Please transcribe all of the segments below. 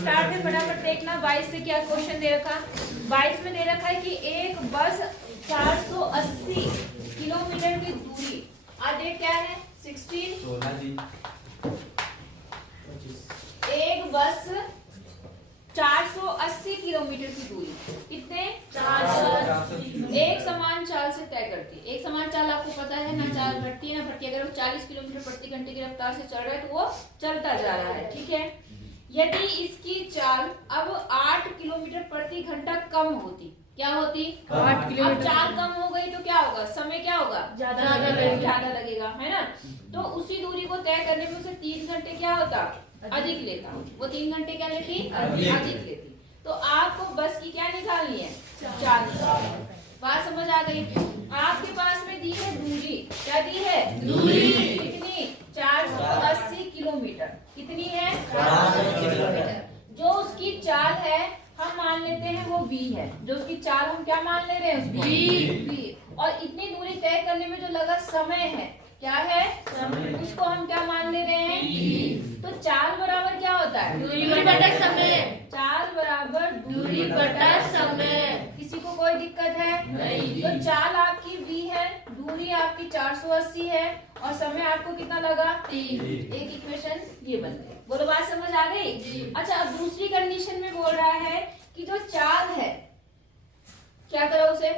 Start है, फटाफट देखना। 22 से क्या क्वेश्चन दे रखा, 22 में दे रखा है कि एक बस 480 किलोमीटर की दूरी, आज डेट क्या है 16, एक बस 480 किलोमीटर की दूरी, कितने 480, एक समान चाल से तय करती है। एक समान चाल आपको पता है ना, चाल घटती है ना बढ़ती है। अगर वो 40 किलोमीटर प्रति घंटे की रफ्तार से चल रहा है तो वो चलता जा रहा है, ठीक है। यदि इसकी चाल अब 8 किलोमीटर प्रति घंटा कम होती, क्या होती 8 किलोमीटर। अब चाल कम हो गई तो क्या होगा, समय क्या होगा ज्यादा लगेगा, है ना। तो उसी दूरी को तय करने में उसे 3 घंटे क्या होता, अधिक लेता। वो 3 घंटे क्या लेती, अधिक लेती। तो आपको बस की क्या निकालनी है, चाल। बात समझ आ गई। आपके पास में दी है दूरी, क्या दी है दूरी, कितनी 480 किलोमीटर, कितनी है 480 किलोमीटर। जो उसकी चाल है हम मान लेते हैं वो v है, जो उसकी चाल हम क्या मान ले रहे हैं उसको v। और इतनी दूरी तय करने में जो लगा समय है, क्या है समय, उसको हम क्या मान ले रहे हैं। तो चाल बराबर क्या होता है, दूरी बटा समय। चाल बराबर दूरी बटा समय। किसी को कोई दिक्कत है नहीं। तो चाल आपकी v है, दूरी आपकी 480 है और समय आपको कितना लगा 3। एक इक्वेशन ये बन गई। बोलो बात समझ आ गई। अच्छा, अब दूसरी कंडीशन में बोल रहा है कि जो चाल है क्या करो उसे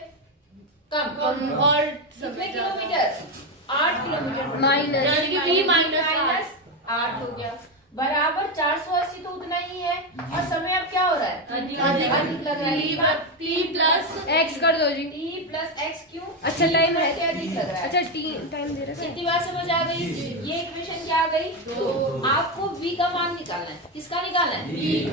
कम और कितने किलोमीटर 8 किलोमीटर माइनस 8 हो गया, बराबर 480 तो उतना ही है। और समय अब क्या हो रहा है, अधिक लग रहा है। t प्लस x कर दो जी, t प्लस x क्यों, अच्छा टाइम है क्या अधिक लग रहा है, अच्छा t टाइम दे रहा है। इतनी बात समझ आ गई। ये इक्वेशन क्या आ गई, तो आपको v का मान निकालना है। किसका निकालना है,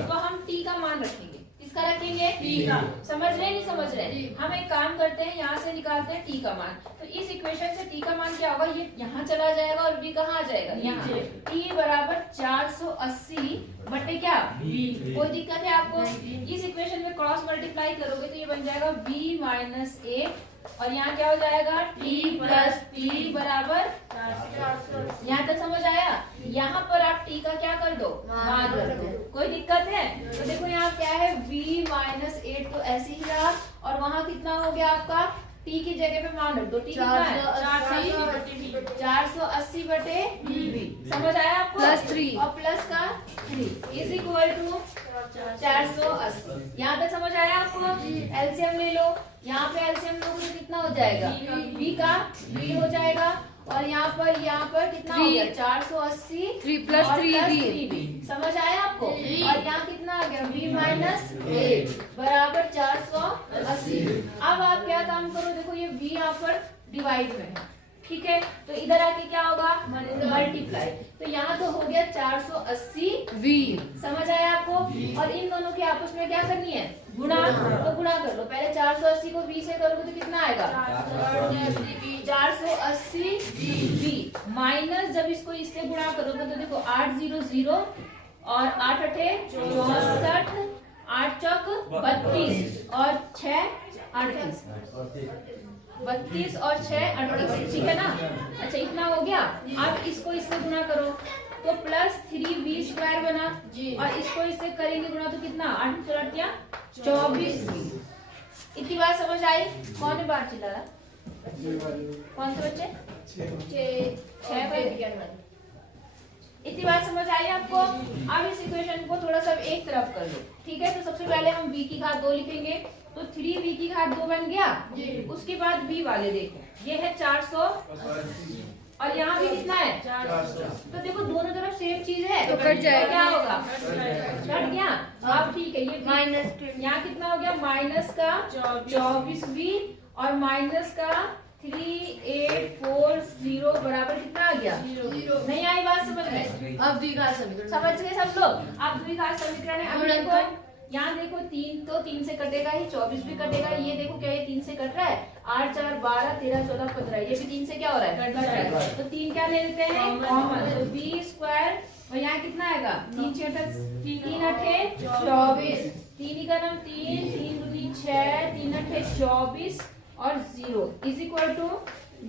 तो हम t का मान रखेंगे। किसका रखेंगे, t का। समझ रहे नहीं समझ रहे, हम एक काम करते हैं, यहाँ से निकालते हैं t का मान। तो इस इक्वेशन से t का मान क्या होगा, ये यहाँ चला जाएगा और v कहाँ आ जाएगा, यहाँ। t बराबर 480 बटे क्या v। कोई दिक्कत है आपको, इस इक्वेशन में क्रॉस मल्टीप्लाई करोगे तो ये बन जाएगा v माइनस 1 और यहाँ क्या हो जाएगा t प्लस t बराबर 480। यहाँ तक समझ आया। यहाँ पर आप t का क्या कर दो, मान कर दो। कोई दिक्कत है, तो देखो यहाँ क्या है v माइनस 8 तो ऐसे ही रहा। और वहाँ कितना हो गया आपका, t की जगह पे मान रख दो, t कितना है 480 बटे v। समझ आया आपको, प्लस 3 और प्लस का 3 इज इक्वल टू 480। यहाँ तक समझ आया आपको। एलसीएम ले लो, यहाँ पे एलसीएम लोगे तो कितना हो जाएगा, v का v हो जाएगा और यहाँ पर कितना हो गया 480 3 प्लस 3v। समझ आया आपको। और यहाँ कितना आ गया v माइनस 8 बराबर 480। अब आप क्या काम करो, देखो ये v यहाँ पर डिवाइड में है, ठीक है। तो इधर आके क्या होगा, मल्टीप्लाई। तो यहाँ तो हो गया 480 v। समझ आया आपको। और इन दोनों की आपस में क्या करनी है, गुणा। तो गुणा कर लो, पहले 480 को v से करोगे तो कितना आएगा 480 v माइनस, जब इसको इससे गुणा करोगे तो देखो 8 0 0 और 8 8 64, 8 चौक 32 और 6 38, 32 और 6 38, ठीक है ना। अच्छा इतना हो गया। अब इसको इससे गुणा करो तो प्लस 3v स्क्वायर बना और इसको इससे करेंगे गुणा तो कितना 8 4 24v। इतनी बात समझ आई। कौन है बाहर चिल्ला रहा, कौन से बच्चे 6 इतनी बात समझ आई आपको। अब इस इक्वेशन को थोड़ा सा एक तरफ कर लो, ठीक है। तो सबसे पहले हम v की घात 2 लिखेंगे, तो 3v की घात 2 बन गया। उसके बाद v वाले देखो, ये है 400 और यहाँ भी कितना है 400। तो देखो दोनों तरफ सेम चीज है तो कट जाएगा, क्या होगा कट गया। अब ठीक है, ये माइनस, यहाँ कितना हो गया माइनस का 24v और माइनस का 3840 बराबर कितना आ गया 0। नहीं आई बात समझ में। अब द्विघात समीकरण समझ गए सब लोग। अब द्विघात समीकरण है। अब देखो यहाँ देखो 3 तो 3 से कटेगा ही, 24 भी कटेगा। ये देखो क्या ये 3 से कट रहा है, 8 4 12 13 14 15, ये भी 3 से क्या हो रहा है कट रहा है। तो 3 क्या ले लेते हैं कॉमन, तो b स्क्वायर और यहाँ कितना आएगा 3 6 3 8 24, 3 का नाम 3 3 दूनी 6 3 8 24 और 0 इज इक्वल टू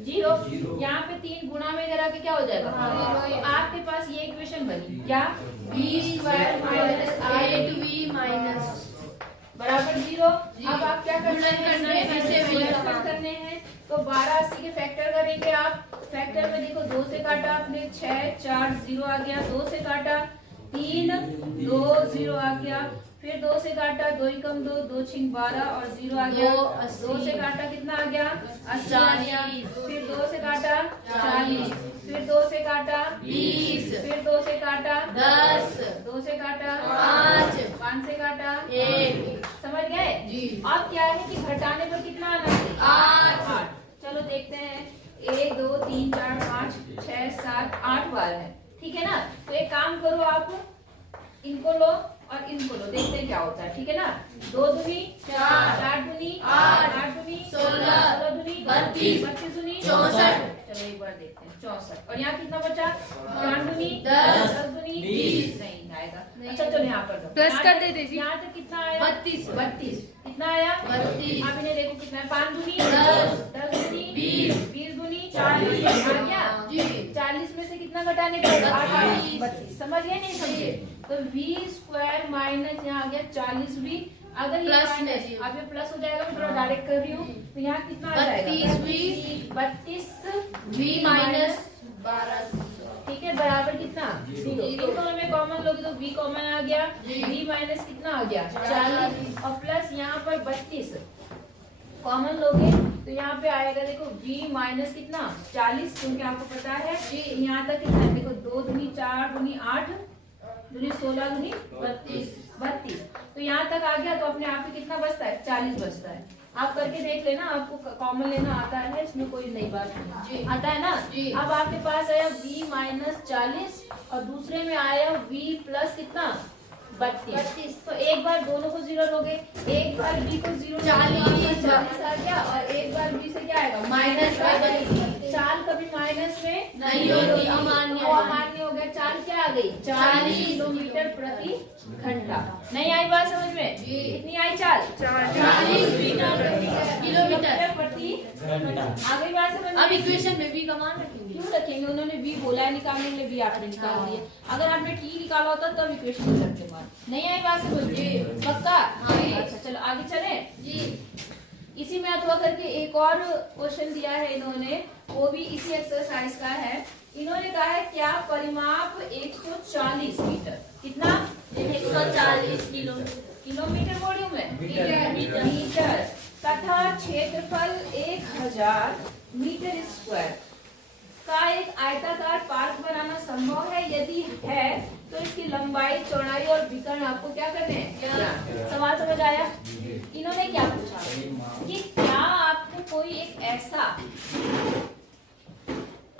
0। यहाँ पे 3 गुणा में जरा के क्या हो जाएगा, तो आपके पास ये इक्वेशन बनी क्या b स्क्वायर 8v माइनस बराबर 0। अब आप क्या करना है, गुणन करने हैं तो 1280 के फैक्टर करेंगे आप। फैक्टर में देखो 2 से काटा आपने 6 4 0 आ गया, 2 से काटा 3 2 0 आ गया, फिर 2 से काटा 2 एकम 2 2 छिंग 12 और 0 आ गया। 2 से काटा कितना आ गया 80 आ गया, फिर 2 से काटा 40, फिर 2 से काटा 20, फिर 2 से काटा 10, 2 से काटा 5, 5 से काटा 1। समझ गए जी। अब क्या है कि घटाने पर कितना आना चाहिए 8। चलो देखते हैं 1 2 3 4 5 6 7 8 बार है, ठीक है ना। तो एक काम करो आप इनको लो और इनको लो, देखते हैं क्या होता है, ठीक है ना। 2 दूनी 4, 4 दूनी 8, 8 दूनी 16, 16 दूनी 32, 32 दूनी 64। चलो एक बार देखते हैं 64। और यहाँ कितना बचा 5 दूनी 10, 10 दूनी 20। नहीं आएगा। अच्छा चलो यहाँ पर दो प्लस कर देते जी। यहाँ तक कितना आया 32, 32 कितना आया 32। आप इन्हें देखो कितना है 5 दूनी 10, 10 दूनी 20, 20 दूनी 40 आ गया जी। 40 में से कितना घटाने का 32। समझ गए नहीं समझे। तो v स्क्वायर माइनस यहाँ आ गया 40v। अगर ये प्लस माइनस में जी। अब ये प्लस हो जाएगा, मैं थोड़ा डायरेक्ट कर रही हूँ तो यहाँ कितना आ जाएगा 32v माइनस 12। ठीक है बराबर कितना 0। इनको में कॉमन लोगे तो v कॉमन आ गया, v माइनस कितना आ गया 40 और प्लस यहाँ पर 32 कॉमन लोगे तो यहाँ पे आएगा देखो v माइनस कितना 40, क्योंकि आपको पता है यहाँ तक कितना है देखो 2 दूनी 4 दूनी 8 दूनी 16 दूनी 32। तो यहाँ तक आ गया तो अपने आप ही कितना बचता है 40 बचता है। आप करके देख लेना, आपको कॉमन लेना आता है, इसमें कोई नई बात नहीं आता है ना। अब आपके पास आया v माइनस 40 और दूसरे में आया v प्लस कितना 32। तो एक बार दोनों को 0 लोगे, एक बार v को 0 40 आ गया और एक बार v से क्या आएगा माइनस। चाल कभी माइनस में नहीं होती, अमान्य है। अमान्य हो गया। चाल क्या आ गई 40 किलोमीटर प्रति घंटा। नहीं आई बात समझ में, कितनी आई चाल 40 किलोमीटर प्रति घंटा। आ गई बात समझ में। अब इक्वेशन में v का मान रखेंगे। क्यों रखेंगे, उन्होंने v बोला है निकालने के लिए, v आपने निकाल दिया। अगर आपने t निकाला होता तब इक्वेशन में रखते मान। नहीं आई बात समझ में पक्का। अच्छा चलो आगे चले जी। इसी में अथवा करके एक और क्वेश्चन दिया है इन्होंने, वो भी इसी एक्सरसाइज का है। इन्होंने कहा है क्या परिमाप 140 मीटर कितना 140 किलोमीटर वॉल्यूम है मीटर तथा क्षेत्रफल 1000 मीटर स्क्वायर का एक आयताकार पार्क बनाना संभव है। यदि है तो इसकी लंबाई चौड़ाई और विकर्ण आपको क्या करने हैं। सवाल समझ आया। इन्होंने क्या पूछा कि क्या आपको कोई एक ऐसा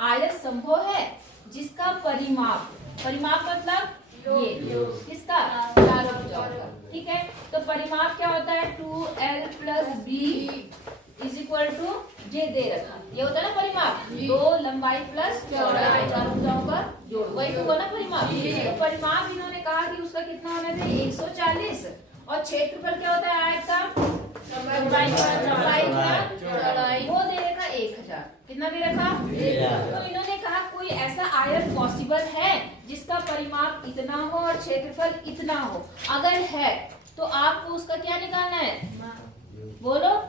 आयत संभव है जिसका परिमाप मतलब ये किसका ठीक है। तो परिमाप क्या होता है 2l + b = जे दे रखा, ये होता है ना परिमाप। 2 लंबाई प्लस चौड़ाई चारों भुजाओं का जोड़, वही तो ना परिमाप। तो परिमाप इन्होंने कहा कि उसका कितना होना चाहिए 140 और क्षेत्रफल क्या होता है आयत का चौड़ाई वो दे रखा 1000। कितना दे रखा तो इन्होंने कहा कोई ऐसा आयत पॉसिबल है जिसका परिमाप इतना हो और क्षेत्रफल इतना हो। अगर है तो आपको उसका क्या निकालना है बोलो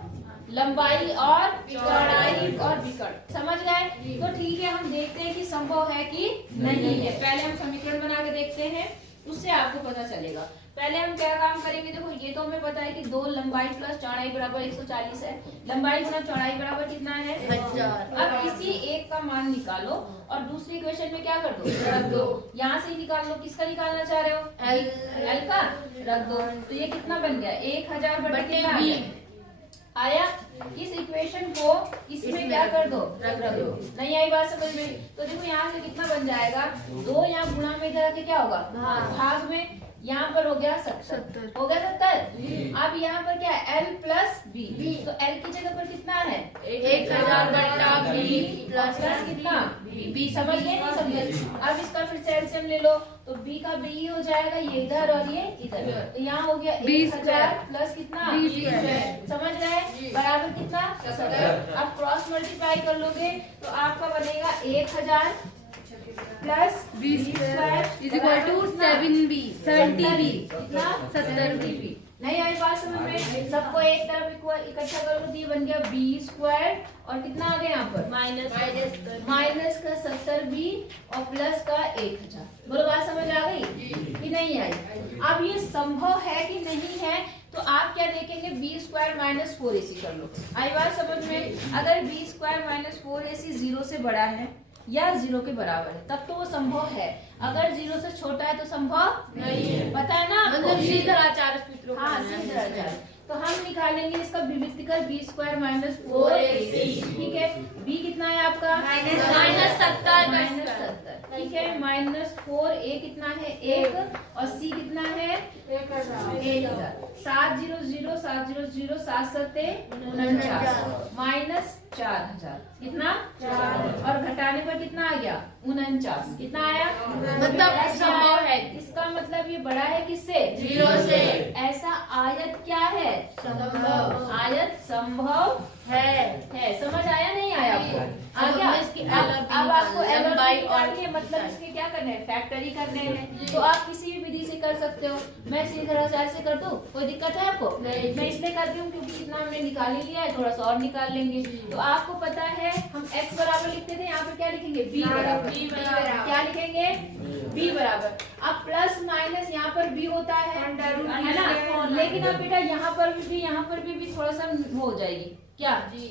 लंबाई और चौड़ाई और विकर्ण। समझ गए। तो ठीक है हम देखते हैं कि संभव है कि नहीं है। पहले हम समीकरण बना के देखते हैं, उससे आपको पता चलेगा। पहले हम क्या काम करेंगे, देखो ये तो हमें पता है कि 2 लंबाई प्लस चौड़ाई बराबर 140 है। लंबाई गुना चौड़ाई बराबर कितना है 1000। अब किसी एक का मान निकालो और दूसरी इक्वेशन में क्या कर दो रख दो। यहाँ से निकाल लो, किसका निकालना चाह रहे हो एल का रख दो। तो ये कितना बन गया 1000 बटे कितना आया। इस इक्वेशन को इसमें क्या कर दो रख दो। नहीं आई बात समझ में। तो देखो यहाँ से कितना बन जाएगा 2 यहाँ गुणा में इधर आके क्या होगा भाग में, यहाँ पर हो गया 70 हो गया 70। अब यहाँ पर क्या है l + b। तो l की जगह पर कितना है 1000 बटा b प्लस कितना b। समझ गए नहीं समझे। अब इसका फिर से एलसीएम ले लो तो b का b हो जाएगा ये इधर और ये इधर। तो यहाँ हो गया 1000 प्लस कितना समझ गए बराबर कितना 70। अब क्रॉस मल्टीप्लाई कर लोगे तो आपका बनेगा 1000 plus B square is equal to 7b 30b कितना 70b। नहीं आई बात समझ में? सबको एक तरफ इकट्ठा करो तो ये बन गया बी स्क्वायर और कितना आ गया यहाँ पर माइनस का 70b और प्लस का 1000। बोलो बात समझ आ गई कि नहीं आई? अब ये संभव है कि नहीं है तो आप क्या देखेंगे, बी स्क्वायर माइनस 4ac कर लो। आई बात समझ में? अगर बी स्क्वायर माइनस 4ac 0 से बड़ा है या 0 के बराबर है तब तो वो संभव है। अगर 0 से छोटा है तो संभव नहीं है। पता है ना? मतलब सीधा आचार्य सूत्र। हाँ सीधा आचार्य। तो हम निकालेंगे इसका विविक्तिकर बी स्क्वायर माइनस 4ac। ठीक है, बी कितना है आपका माइनस 70। ठीक है, माइनस 4a कितना है 1 और c कितना है 1000। 700 700 7 सत्ते 49 माइनस 4000 कितना 4 और घटाने पर कितना आ गया 49। कितना आया? मतलब संभव है। इसका मतलब ये बड़ा है किससे? 0 से। ऐसा आयत क्या है? संभव। आयत संभव है। समझ आया नहीं आया आपको? आ गया? अब आपको लंबाई और मतलब इसके क्या करने हैं? फैक्टरी करने हैं। तो आप किसी भी विधि से कर सकते हो। मैं सीधी तरह से ऐसे कर दूं, कोई दिक्कत है आपको? नहीं। मैं इसलिए करती हूँ क्योंकि इतना हमने निकाल ही लिया है, थोड़ा सा और निकाल लेंगे। तो आपको पता है हम x बराबर लिखते थे, यहाँ पे क्या लिखेंगे b बराबर। क्या लिखेंगे? b बराबर। अब प्लस माइनस यहाँ पर b होता है ना, लेकिन अब बेटा यहाँ पर भी यहाँ पर भी थोड़ा सा वो हो जाएगी क्या जी,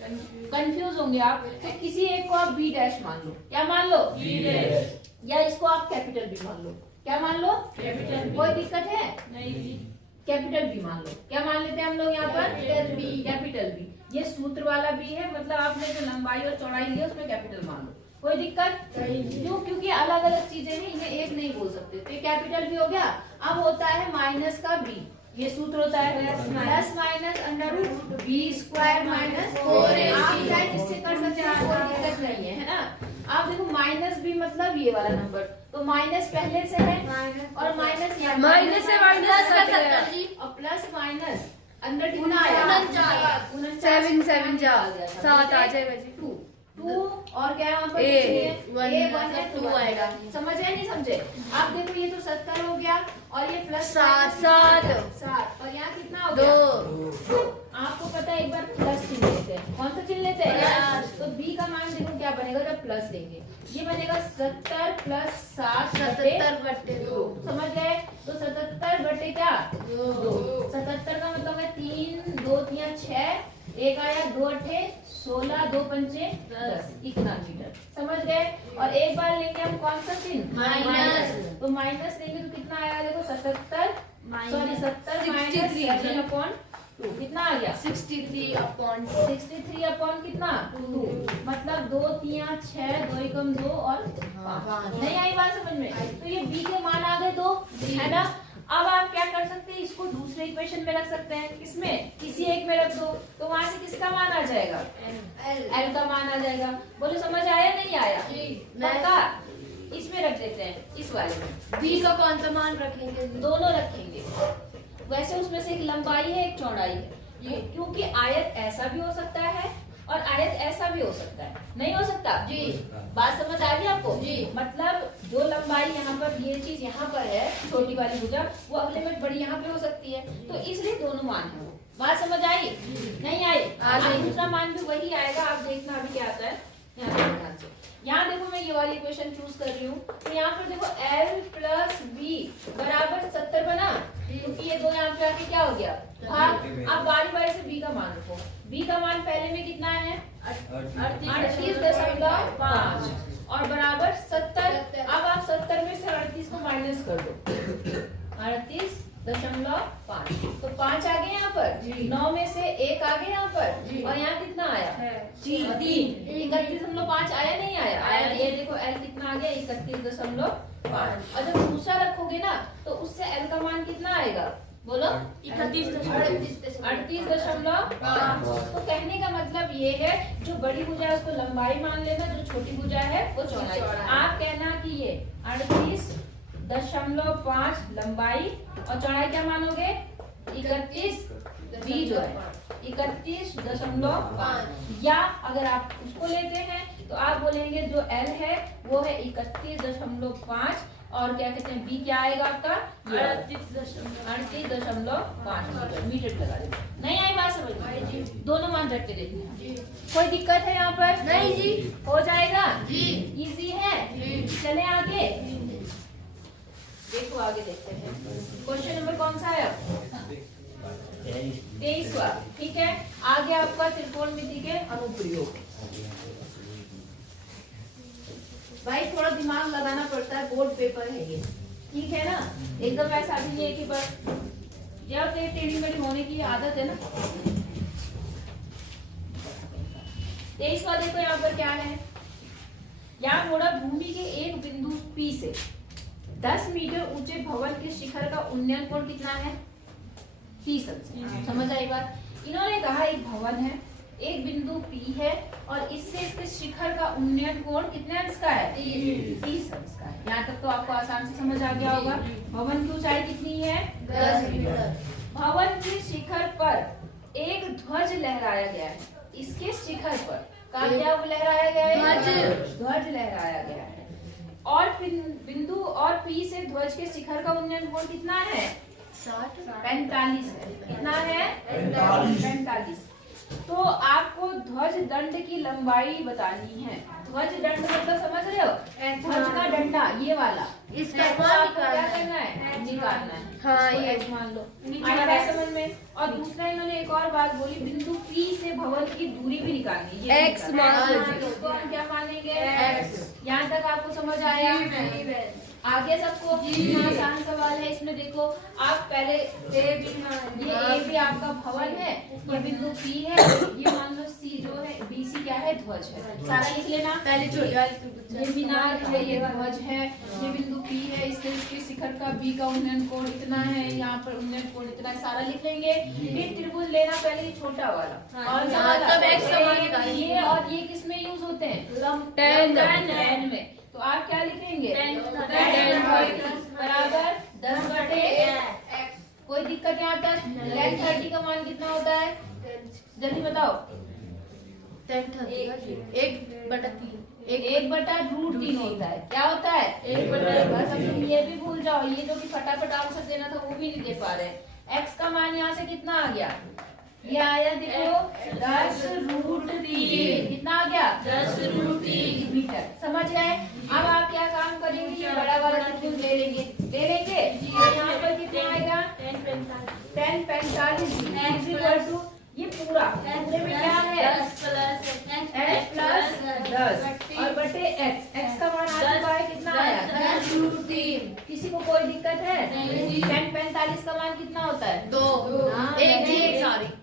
कंफ्यूज होंगे आप। तो किसी एक को आप b डैश मान लो। क्या मान लो? b dash. या इसको आप कैपिटल b मान लो। क्या मान लो? कैपिटल। कोई दिक्कत है? नहीं जी। कैपिटल बी मान लो। क्या मान लेते हैं हम लोग यहाँ पर? Capital B. ये सूत्र वाला बी है, मतलब आपने जो लंबाई और चौड़ाई ली है उसमें कैपिटल मान लो। कोई दिक्कत? क्यों? क्योंकि अलग अलग चीजें हैं, इन्हें एक नहीं बोल सकते। तो ये कैपिटल बी हो गया। अब होता है माइनस का बी, ये सूत्र होता है plus minus under root B square minus 4ac। आप चाहे किससे कर सकते हैं, कोई दिक्कत नहीं है, है ना? आप देखो माइनस भी मतलब ये वाला नंबर, तो माइनस पहले से है और माइनस यहाँ माइनस से माइनस का 70 जी और प्लस माइनस अंदर कितना आया 49 7 7 जा 7 आ जाएगा जी 2 और क्या है वहाँ पर? A 1 है 2 आएगा। समझ है नहीं समझे? आप देखो ये तो 70 हो गया और ये प्लस 7 और यहाँ कितना हो गया 2। आपको पता है एक बार प्लस चिन्ह लेते हैं। कौन सा चिन्ह लेते हैं? तो b का मान देखो क्या बनेगा जब प्लस देंगे। ये बनेगा 70 प्लस 7 70/2। समझ गए? तो 77 बटे क्या 2। 77 का मतलब है 3 2 3 6 एक आया 2 8 16 2 पंचे 10 इतना मीटर। समझ गए? और एक बार लेंगे हम कौन सा चिन्ह? माइनस। तो माइनस लेंगे तो कितना आएगा देखो 77 सॉरी 70 माइनस 7/2 कितना आ गया 63 अपॉन कितना 2। मतलब 2 3 6 2 कम 2 और 5। नहीं आई बात समझ में? तो ये b के मान आ गए 2, है ना? अब आप क्या कर सकते हैं, इसको दूसरे इक्वेशन में रख सकते हैं। किसमें? किसी एक में रख दो तो वहां से किसका मान आ जाएगा? l का मान आ जाएगा। बोलो समझ आया नहीं आया? पक्का? इसमें रख देते हैं, इस वाले में। b का कौन सा मान रखेंगे? दोनों रखेंगे। वैसे उसमें से एक लंबाई है एक चौड़ाई है, क्योंकि आयत ऐसा भी हो सकता है और आयत ऐसा भी हो सकता है। नहीं हो सकता जी? बात समझ आ गई आपको जी? मतलब जो लंबाई यहाँ पर ये चीज यहाँ पर है छोटी वाली भुजा, वो अगले में बड़ी यहाँ पे हो सकती है, तो इसलिए दोनों मान है वो। बात समझ आई नहीं आई? दूसरा मान भी वही आएगा। आप देखना अभी क्या आता है यहाँ पे ध्यान से। यहाँ देखो मैं ये वाली इक्वेशन चूज कर रही हूँ, तो यहाँ पर देखो l प्लस बी बराबर 70 बना, क्योंकि ये दो यहाँ पे आके क्या हो गया भाग। अब बारी बारी से b का मान रखो। b का मान पहले में कितना है 38.5 और बराबर 70। अब आप 70 में से 38 को माइनस कर दो 38.5 तो 5 आ गए यहाँ पर। 9 में से 1 आ गए यहाँ पर और यहाँ कितना आया 31.5 आया नहीं आया? ये देखो l कितना आ गया 31.5। और जब दूसरा रखोगे ना तो उससे l का मान कितना आएगा बोलो 38.5। तो कहने का मतलब ये है जो बड़ी भुजा है उसको लंबाई मान लेना, जो छोटी भुजा है वो चौड़ाई। आप कहना कि ये 38.5 लंबाई और चौड़ाई क्या मानोगे 31 बी जो है 31.5। या अगर आप उसको लेते हैं तो आप बोलेंगे जो L है वो है 31.5 और क्या कहते हैं B क्या आएगा आपका 38.5 मीटर लगा देंगे। नहीं आई बात समझ में? दोनों मान रख के देखना। कोई दिक्कत है यहाँ पर? नहीं जी। हो जाएगा जी। इजी है। चले आगे, देखो आगे देखते हैं। क्वेश्चन नंबर कौन सा है? 23वां। ठीक है, आगे आपका त्रिकोणमिति के अनुप्रयोग। भाई थोड़ा दिमाग लगाना पड़ता है, बोर्ड पेपर है ये, ठीक है ना? एकदम ऐसा भी नहीं है कि बस जब टेढ़ी मेढ़ी होने की आदत है ना। 23वां देखो यहाँ पर क्या है। यहाँ थोड़ा भूमि के एक बिंदु P से 10 मीटर ऊंचे भवन के शिखर का उन्नयन कोण कितना है? 30 अंश। समझ आई बात? इन्होंने कहा एक भवन है, एक बिंदु P है और इससे इसके शिखर का उन्नयन कोण कितने अंश का है? 30 अंश का है। यहाँ तक तो आपको आसान से समझ आ गया होगा। भवन की ऊंचाई कितनी है? 10 मीटर। भवन के शिखर पर एक ध्वज लहराया गया है। इसके शिखर पर क्या लहराया गया है? ध्वज लहराया गया है। और बिंदु और P से ध्वज के शिखर का उन्नयन कोण कितना है? 45 है। कितना है? 45। तो आपको ध्वज दंड की लंबाई बतानी है। ध्वज दंड मतलब समझ रहे हो? ध्वज का डंडा ये वाला, इसका आपको क्या करना है? निकालना है। हाँ, इसको ये H मान लो। आया बात समझ में? और दूसरा इन्होंने एक और बात बोली, बिंदु P से भवन की दूरी भी निकालनी है। X मान लो। इसको हम क्या मानेंगे? X। यहाँ तक आपको समझ आया? आगे सबको आसान सवाल है। इसमें देखो आप पहले ये A भी आपका भवन है, ये बिंदु P है, ये मान लो C जो है BC क्या है? ध्वज है। सारा लिख लेना। पहले जो ये मीनार है, ये ध्वज है, ये बिंदु P है, इसके शिखर का B का उन्नयन कोण इतना है, यहाँ पर उन्नयन कोण इतना है, सारा लिख लेंगे। फिर त्रिभुज लेना पहले ये छोटा वाला और ये और ये किस में यूज होते हैं? टेन में। तो आप क्या लिखेंगे? 10 बराबर 10/x। कोई दिक्कत यहाँ तक? tan 30 का मान कितना होता है? जल्दी बताओ। 1/√3 होता है। क्या होता है? 1/√3। बस अब तुम ये भी भूल जाओ, ये जो कि फटाफट आंसर देना था वो भी नहीं दे पा रहे। x का मान यहाँ से कितना आ गया? ये आया देखो 10√3। कितना आ गया? 10√3 मीटर। समझ गए? अब आप क्या काम करेंगे? ये बड़ा वाला त्रिभुज ले लेंगे। यहाँ पर कितना आएगा? 10/45 ये पूरा पूरे में क्या है? 10 + 10 और बटे x। x का मान आ चुका है, कितना आया? 10√3। किसी को कोई दिक्कत है? 10/45 का मान कितना होता है? 2।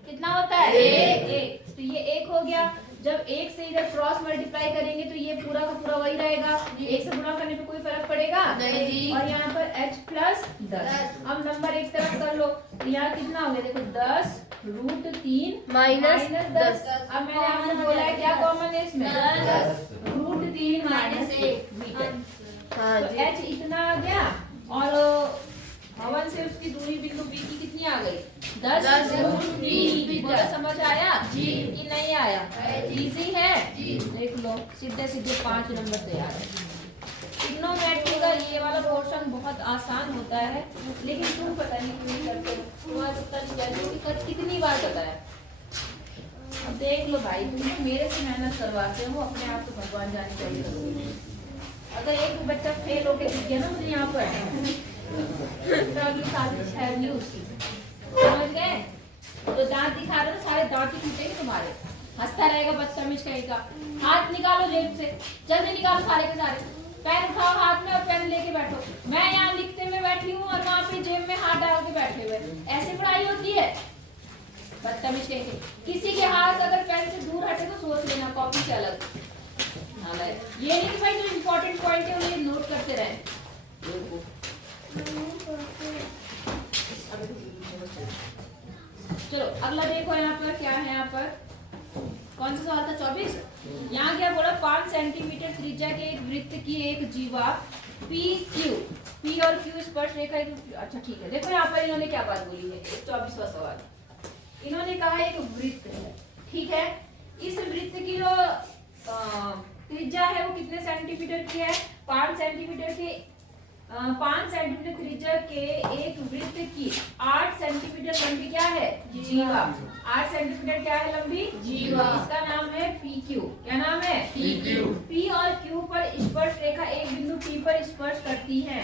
कितना होता है? 1। तो ये 1 हो गया। जब 1 से इधर क्रॉस मल्टीप्लाई करेंगे तो ये पूरा का पूरा वही रहेगा। 1 से गुणा करने पे कोई फर्क पड़ेगा? नहीं। और यहाँ पर h + 10। अब नंबर एक तरफ कर लो। तो यहाँ कितना हो गया? देखो 10√3 -10। अब मैंने आपको बोला है क्या कॉमन है इसमें? 10√3 - 1 मीटर। तो h इतना आ गया और भवन से उसकी दूरी बिंदु B की कितनी आ गई? 10√3। बोलो समझ आया जी कि नहीं आया? इजी है। देख लो सीधे सीधे 5 नंबर तैयार है। ट्रिग्नोमेट्री का ये वाला पोर्शन बहुत आसान होता है, लेकिन तुम पता नहीं क्यों नहीं करते हो। तुम्हारा कितनी बार बताया? अब देख लो भाई, तुम मेरे से मेहनत करवाते हो, अपने आप को भगवान जाने चाहिए। अगर एक बच्चा फेल होके दिख गया ना मुझे यहाँ पर समझ गए? तो दांत दिखा रहे हो, सारे दांत ही टूटेंगे तुम्हारे। हंसता रहेगा बदतमीज कहीं का। हाथ निकालो जेब से, जल्दी निकालो सारे के सारे। पेन उठाओ हाथ में और पेन लेके बैठो। मैं यहाँ लिखते में बैठी हूँ और वहाँ पे जेब में हाथ डाल के बैठे हुए। ऐसे पढ़ाई होती है? बदतमीज कहीं के। किसी के हाथ अगर पेन से दूर हटे तो सोच लेना कॉपी से अलग। ये नहीं कि भाई जो इम्पोर्टेंट पॉइंट है उन्हें नोट करते रहे। चलो अगला देखो यहाँ पर क्या है। यहाँ पर कौन सा सवाल था? 24। यहाँ क्या बोला? 5 सेंटीमीटर त्रिज्या के एक वृत्त की एक जीवा PQ, P और Q स्पर्श रेखा। अच्छा ठीक है, देखो यहाँ पर इन्होंने क्या बात बोली है। 24वां सवाल इन्होंने कहा एक वृत्त है, ठीक है। इस वृत्त की जो त्रिज्या है वो कितने सेंटीमीटर की है? 5 सेंटीमीटर की 5 सेंटीमीटर त्रिज्या के एक वृत्त की 8 सेंटीमीटर लंबी क्या है? जीवा। 8 सेंटीमीटर क्या है लंबी? जीवा। इसका नाम है PQ। क्या नाम है? PQ। P और Q पर स्पर्श रेखा एक बिंदु P पर स्पर्श करती है।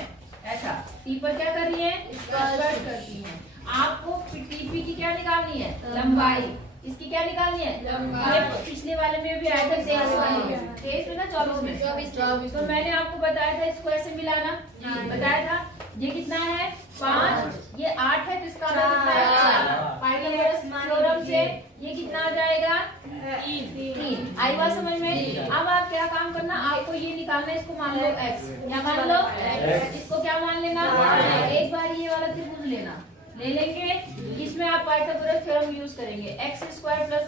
ऐसा P पर क्या कर रही है? स्पर्श करती है। आपको TP की क्या निकालनी है? लंबाई। इसकी क्या निकालनी है? लंबाई। पिछले वाले में भी आया था 23 वाले में, 23 में ना 24 में 24। तो मैंने आपको बताया था इसको ऐसे मिलाना, बताया था। ये कितना है? 5, ये 8 है, तो इसका कितना है? 4। पाइथागोरस थ्योरम से ये कितना आ जाएगा? 3। आई बात समझ में? अब आप क्या काम करना, आपको ये निकालना है, इसको मान लो x, क्या मान लो? इसको क्या मान लेना? एक बार ये वाला त्रिभुज लेना, ले लेंगे। इसमें आप पाइथागोरस थ्योरम यूज करेंगे। x square plus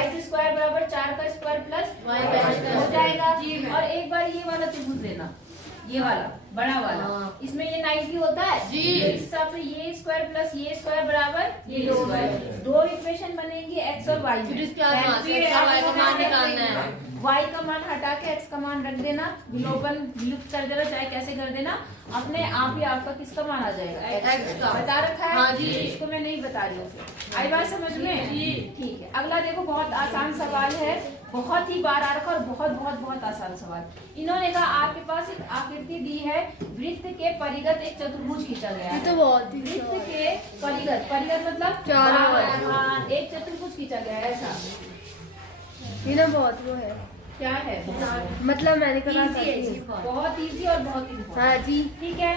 x square बराबर 4 का स्क्वायर प्लस y का स्क्वायर हो जाएगा। और एक बार ये वाला त्रिभुज लेना, ये वाला बड़ा वाला, इसमें ये 90 होता है जी। इस हिसाब से ये स्क्वायर प्लस ये स्क्वायर बराबर ये स्क्वायर, दो इक्वेशन बनेंगी x और y। फिर इसके बाद y का मान निकालना है। y का मान हटा के x का मान रख देना, विलोपन विलुप्त कर देना, चाहे कैसे कर देना, अपने आप ही आपका किसका मान आ जाएगा? x का। बता रखा है? हाँ जी। इसको मैं नहीं बता रही हूँ। आई बात समझ में? ठीक है। अगला देखो, बहुत आसान सवाल है, बहुत ही बार आ रखा और बहुत बहुत बहुत आसान सवाल। इन्होंने कहा आपके पास एक आकृति दी है, वृत्त के परिगत एक चतुर्भुज खींचा गया है। तो बहुत वृत्त के परिगत, परिगत मतलब बराबर, एक चतुर्भुज खींचा गया है। ऐसा ये ना बहुत वो है, क्या है? मतलब मैंने कहा बहुत इजी और बहुत इजी। हाँ जी। ठीक है।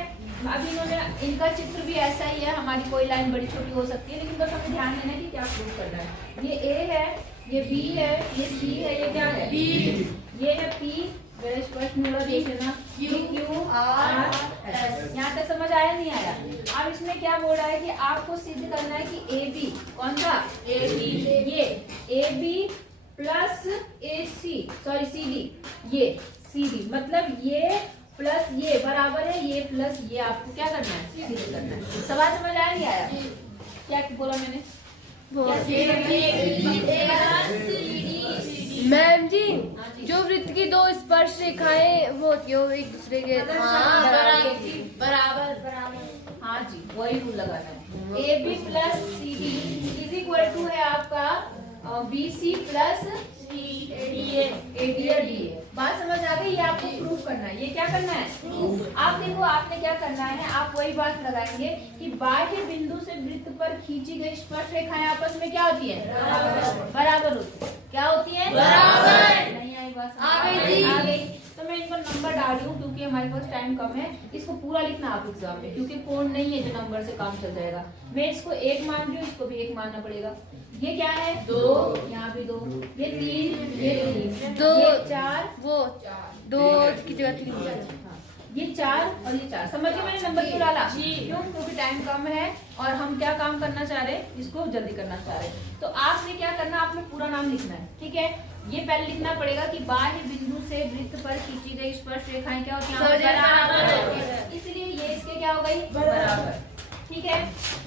अब इन्होंने, इनका चित्र भी ऐसा ही है, हमारी कोई लाइन बड़ी छोटी हो सकती है, लेकिन बस हमें ध्यान देना है कि क्या प्रूव करना है। ये A है, ये B है, ये C है, ये क्या है? B। ये है P, मेरे स्पष्ट मोड़ा देख लेना, Q R S। यहाँ तक समझ आया नहीं आया? अब इसमें क्या बोल रहा है कि आपको सिद्ध करना है कि AB, कौन सा? AB, ये AB plus AC, sorry CD, ये CD, मतलब ये प्लस ये बराबर है ये प्लस ये, आपको क्या करना है? सिद्ध करना है। सवाल समझ आया नहीं आया? क्या बोला मैंने? मैम जी, जो वृत्त की दो स्पर्श रेखाएं वो होती है एक दूसरे के बराबर। हाँ जी, वही रूल लगाना है। AB plus CD is equal to है आपका BC प्लस AD। बात समझ आ गई? ये आपको प्रूफ करना है। ये क्या करना है? आप देखो, आपने क्या करना है, आप वही बात लगाएंगे कि बाह्य बिंदु से वृत्त पर खींची गई स्पर्श रेखाएं आपस में क्या होती है? बराबर होती है। क्या होती है? बराबर। नहीं आई बात? आ गई। तो मैं इन पर नंबर डाल रही हूँ क्योंकि हमारे पास टाइम कम है। इसको पूरा लिखना आप एग्जाम में, क्योंकि कोड नहीं है जो नंबर से काम चल जाएगा। मैं इसको 1 मान रही हूँ, इसको भी 1 मानना पड़ेगा। ये क्या है? 2, यहाँ भी 2, ये 3, ये 3, 2, ये 4, वो 2 की जगह 3, ये 4 और ये 4। समझ गए मैंने नंबर क्यों डाला? क्यों? क्योंकि टाइम कम है और हम क्या काम करना चाह रहे हैं, इसको जल्दी करना चाह रहे हैं। तो आपने क्या करना, आपने पूरा नाम लिखना है। ठीक है। ये पहले लिखना पड़ेगा कि बाह्य बिंदु से वृत्त पर खींची गई स्पर्श रेखाएं क्या होती हैं? बराबर। इसलिए ये इसके क्या हो गई? बराबर। ठीक है।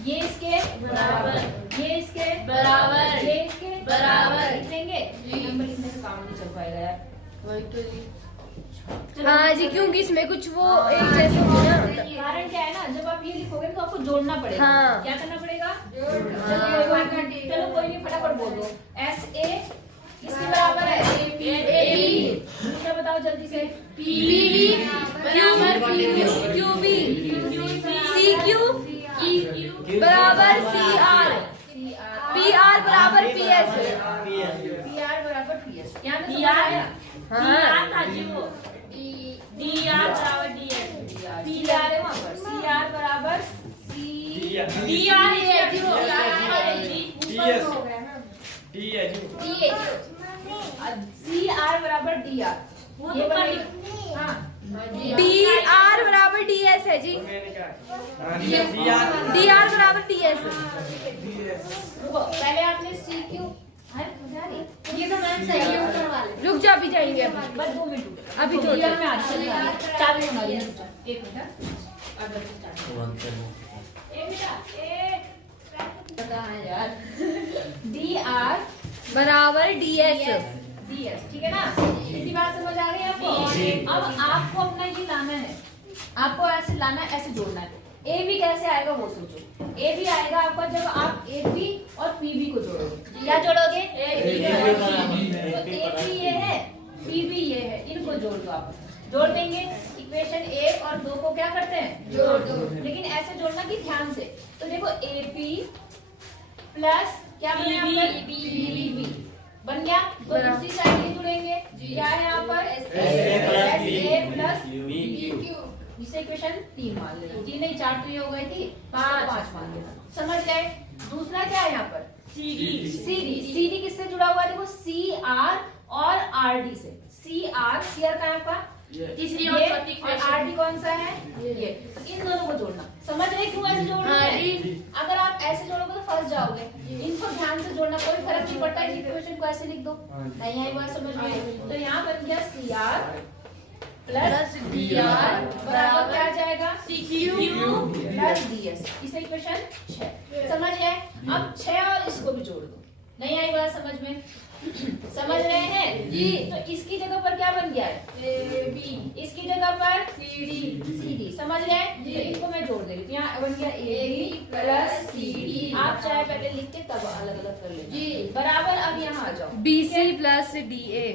ये इसके बराबर, ये इसके बराबर, ये इसके बराबर। लिखेंगे, नंबर लिखने से काम नहीं चल पाएगा यार। वही तो जी। हाँ जी, क्योंकि इसमें कुछ वो एक जैसे हो ना। कारण क्या है ना, जब आप ये लिखोगे तो आपको जोड़ना पड़ेगा। हाँ। क्या करना पड़ेगा? चलो कोई नहीं, फटाफट बोल दो। SA किसके बराबर है? AB। दूसरा बताओ जल्दी से। PB QB CQ बराबर CR, PR बराबर PS, PR बराबर PS। यहाँ पे समझ आया? हाँ। DR बराबर DS, PR है वहाँ पर। CR बराबर CR बराबर DR। ये बनेगा। हाँ। DR बराबर DS है जी। DR बराबर DS। पहले आपने CQ ये तो मैम सही है, ऊपर वाले। रुक जा, अभी जाएंगे अभी। बस 2 मिनट अभी तो मैं आती हूँ। चाबी बना रही हूँ। 1 मिनट। पता है यार। DR बराबर DS। ds, ठीक है ना? इतनी बात समझ आ गई आपको? अब आपको अपना ये लाना है, आपको ऐसे लाना है, ऐसे जोड़ना है। ए बी कैसे आएगा वो सोचो। ए बी आएगा आपका जब आप ए बी और पी बी को जोड़ोगे। क्या जोड़ोगे? ए बी ये है, पी बी ये है, इनको जोड़ दो। आप जोड़ देंगे, इक्वेशन 1 और 2 को क्या करते हैं? जोड़ दो। लेकिन ऐसे जोड़ना कि ध्यान से। तो देखो ए पी प्लस क्या बना यहाँ पर? बी बी बी बन गया। तो दूसरी साइड ये जुड़ेंगे, क्या है यहाँ पर? S A plus B Q. इसे इक्वेशन 3 मान लेना। 3 नहीं 4 तो ये हो गई थी, 5 मान लेना। समझ गए? दूसरा क्या है यहाँ पर? CD किससे जुड़ा हुआ है? देखो CR और RD से। CR का आपका तीसरी और चौथी और RD कौन सा है? ये। तो इन दोनों को जोड़ना। समझ रहे क्यों ऐसे जोड़ रहे हैं? अगर आप ऐसे जोड़ोगे तो फंस जाओगे। इनको ध्यान से जोड़ना, कोई फर्क नहीं पड़ता। इस इक्वेशन को ऐसे लिख दो। नहीं आई बात समझ में? तो यहाँ बन गया CR प्लस DR बराबर क्या आ जाएगा? CQ plus DS। इसे इक्वेशन 6 समझ गए? अब 6 और इसको भी जोड़ दो। नहीं आई बात समझ में? समझ रहे हैं जी? तो इसकी जगह पर क्या बन गया है? AB। इसकी जगह पर CD। समझ गए? तो इनको मैं जोड़ दे रही हूँ। यहाँ बन गया AB प्लस CD। आप चाहे पहले लिख के तब अलग अलग कर लेना जी। बराबर अब यहाँ आ जाओ। BC plus DA।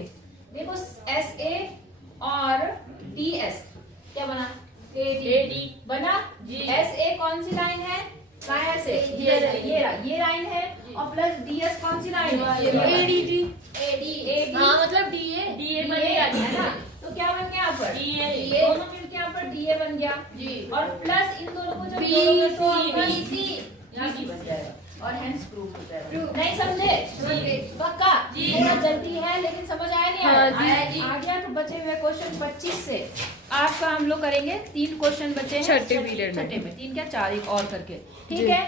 देखो SA और DS क्या बना? AD बना जी। SA कौन सी लाइन है? कहाँ है से? ये लाइन है। और प्लस DS कौन सी लाइन है? AD। हाँ मतलब DA बन गया है ना? तो क्या बन गया यहाँ पर? DA। दोनों मिलके यहाँ पर DA बन गया जी। और प्लस इन दोनों को जब जोड़ोगे तो आपका यहाँ B बन जाएगा और हैंस प्रूफ हो जाएगा। नहीं समझे? पक्का जी। थोड़ा जल्दी है लेकिन समझ आया नहीं? आ गया। तो बचे हुए क्वेश्चन 25 से आपका हम लोग करेंगे 3 क्वेश्चन बचे हैं छठे पीरियड में। 3 क्या 4 एक और करके, ठीक है?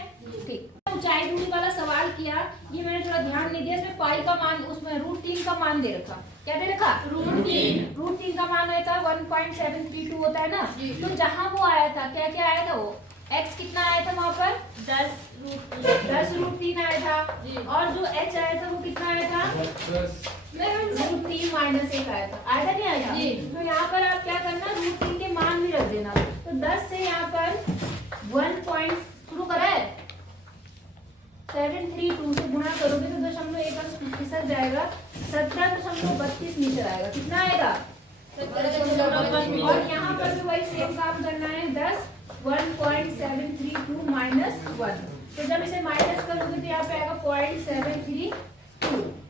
ठीक। ऊंचाई दूरी वाला सवाल किया, ये मैंने थोड़ा ध्यान नहीं दिया। इसमें पाई का मान, उसमें √3 का मान दे रखा। क्या दे रखा? √3 का मान आया था 1.732 होता है ना? तो जहाँ वो आया था क्या क्या आया था? वो x कितना आया था वहाँ पर? 10√3 आया था। और जो h आया था वो कितना आया था? √3 माइनस 1 आया था। आया था नहीं आया? तो यहाँ पर आप क्या करना, √3 के मान भी रख देना। तो 10 से यहाँ पर 1 पॉइंट शुरू करा है 732 से गुणा करोगे तो 0.1 अंक खिसक जाएगा। 17.32 मीटर आएगा। कितना आएगा? 17। और यहाँ पर भी वही सेम काम करना है। 10 1.732 माइनस 1। तो जब इसे माइनस करोगे तो यहाँ पे आएगा 0.732।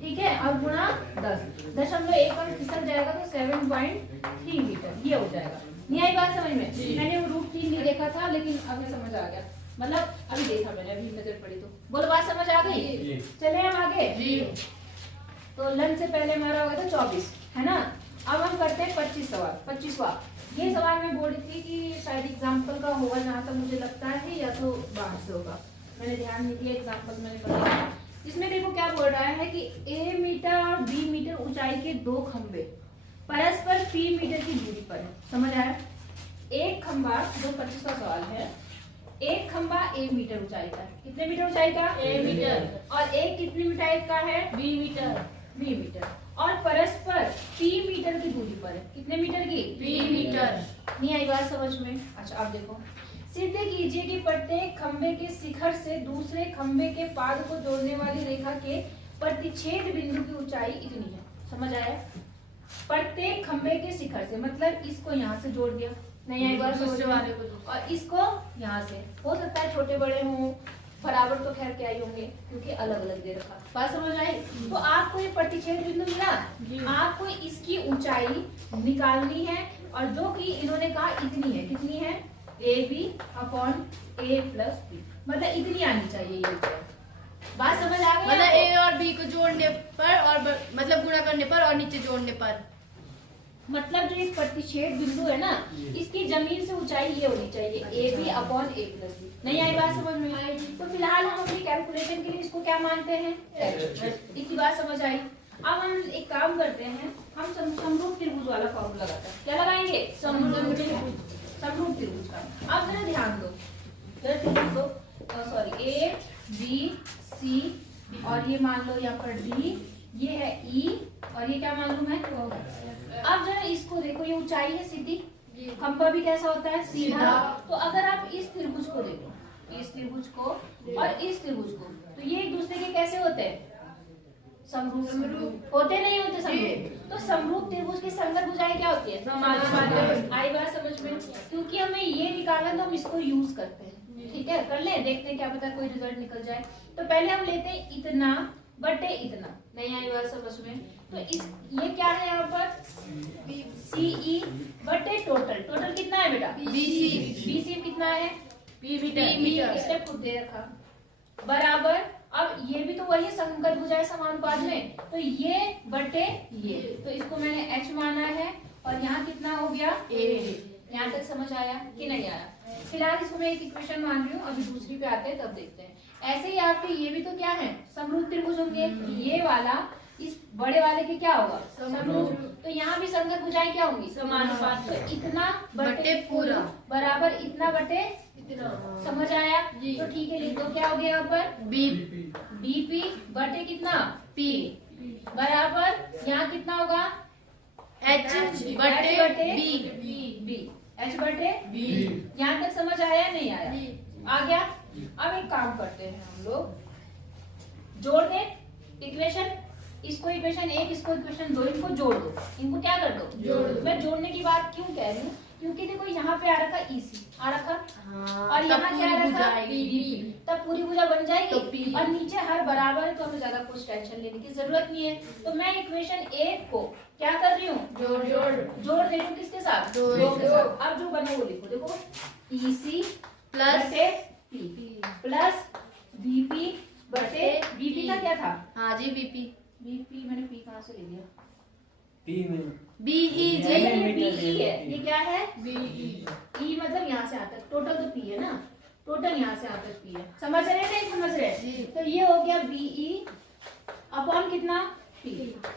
ठीक है? अब गुणा 10, 0.1 अंक खिसक जाएगा तो 7.3 मीटर ये हो जाएगा। नहीं आई बात समझ में? मैंने √3 नहीं देखा था लेकिन अभी समझ आ गया। मतलब अभी देखा मैंने, अभी नजर पड़ी। तो बोलो बात समझ आ गई? चले हम आगे जी। तो लंच से पहले हमारा होगा था 24, है ना? अब हम करते हैं 25 सवाल। 25वां ये सवाल मैं बोल रही थी कि शायद एग्जाम्पल का होगा जहाँ तक मुझे लगता है, या तो बाहर से होगा। मैंने ध्यान नहीं दिया, एग्जाम्पल मैंने बताया। इसमें देखो क्या बोल रहा है कि A मीटर और B मीटर ऊंचाई के 2 खंबे परस्पर P मीटर की दूरी पर है। समझ आया? एक खंबा, जो 25वां सवाल है, एक खंबा A मीटर ऊंचाई का है। कितने मीटर ऊंचाई का? A metre. और एक कितनी मीटर का है? B metre. और परस्पर P मीटर की दूरी पर है। कितने मीटर की? P metre. नहीं आई बात समझ में? अच्छा अब देखो, सिद्ध कीजिए कि प्रत्येक खंबे के शिखर से दूसरे खंबे के पाद को जोड़ने वाली रेखा के प्रतिच्छेद बिंदु की ऊंचाई इतनी है। समझ आया? प्रत्येक खंबे के शिखर से मतलब इसको यहाँ से जोड़ दिया। नहीं आई बात समझ वाले को, और इसको यहाँ से। हो सकता है छोटे बड़े हों, बराबर तो खैर क्या ही होंगे क्योंकि अलग अलग दे रखा। बात समझ आई? तो आपको ये प्रतिच्छेद बिंदु मिला, आपको इसकी ऊंचाई निकालनी है। और जो कि इन्होंने कहा इतनी है। कितनी है? AB/A + B, मतलब इतनी आनी चाहिए ये ऊंचाई। बात समझ आ गई? मतलब A और B को जोड़ने पर और मतलब गुणा करने पर और नीचे जोड़ने पर, मतलब जो एक प्रतिच्छेद बिंदु है ना, इसकी जमीन से ऊंचाई ये होनी चाहिए AB/A + B। नहीं आई बात समझ में? आएगी। तो फिलहाल हम अपनी कैलकुलेशन के लिए इसको क्या मानते हैं? इसी बात समझ आई। अब हम एक काम करते हैं, हम समरूप त्रिभुज वाला फॉर्मूला लगाते हैं। क्या लगाएंगे? समरूप त्रिभुज का। अब जरा ध्यान दो, सॉरी A B C और ये मान लो यहाँ पर D, ये है E और ये क्या मालूम है? अब जरा इसको देखो, ये ऊंचाई है सीधी, खंभा भी कैसा होता है? सीधा। तो अगर आप इस त्रिभुज को देखो, इस त्रिभुज को और इस त्रिभुज को, तो ये एक दूसरे के कैसे होते हैं? समरूप होते नहीं होते समरूप। तो समरूप त्रिभुज की संगत भुजाएं क्या होती है? समानुपाती। आई बात समझ में? क्योंकि हमें ये निकालना तो हम इसको यूज करते हैं। ठीक है, कर ले, देखते हैं क्या पता कोई रिजल्ट निकल जाए। तो पहले हम लेते हैं इतना बटे इतना। नहीं आई बात समझ में? तो इस ये क्या है यहाँ पर? सीई बटे टोटल। टोटल कितना है बेटा? बीसी कितना है? P metre. इसने खुद दे रखा बराबर। अब ये भी तो वही संगत भुजाएं समानुपात में, तो ये बटे ये, तो इसको मैंने h माना है और यहाँ कितना हो गया? a। यहाँ तक समझ आया कि नहीं आया? फिलहाल इसको मैं एक इक्वेशन मान रही हूँ, अभी दूसरी पे आते हैं तब देखते हैं। ऐसे ही आपके ये भी तो क्या है? समरूप त्रिभुज होंगे। ये वाला इस बड़े वाले के क्या होगा? समरूप। तो यहाँ भी संगत भुजाएं क्या होंगी? समानुपात। तो इतना बटे पूरा बराबर इतना बटे इतना। समझ आया? तो ठीक है, लिख दो। क्या हो गया यहाँ पर? बीपी बटे कितना? पी बराबर यहाँ कितना होगा? एच बटे बी। एच बटे बी। यहाँ तक समझ आया नहीं आया? आ गया। अब एक काम करते हैं हम लोग, जोड़ दे इक्वेशन। इसको इक्वेशन 1, इसको इक्वेशन 2, इनको जोड़ दो। इनको क्या कर दो? जोड़ दो। मैं जोड़ने की बात क्यों कह रही हूँ? क्योंकि देखो यहाँ पे आ रखा EC आ रखा, और यहाँ क्या आ रखा? BP। तब पूरी भुजा बन जाएगी। और नीचे हर बराबर है तो हमें ज्यादा कुछ टेंशन लेने की जरूरत नहीं है। तो मैं इक्वेशन 1 को क्या कर रही हूँ? जोड़ दे रही हूँ। किसके साथ? 2 के साथ। अब जो बने वो लिखो। देखो EC plus P plus BP बटे BP का क्या था? हाँ जी, बीपी मैंने P कहाँ से ले लिया? बीई है। ये क्या है? ई मतलब यहाँ से आता है, टोटल तो P है ना, टोटल यहाँ से आता P है। समझ रहे नहीं समझ रहे? तो ये हो गया बीई अपॉन कितना? P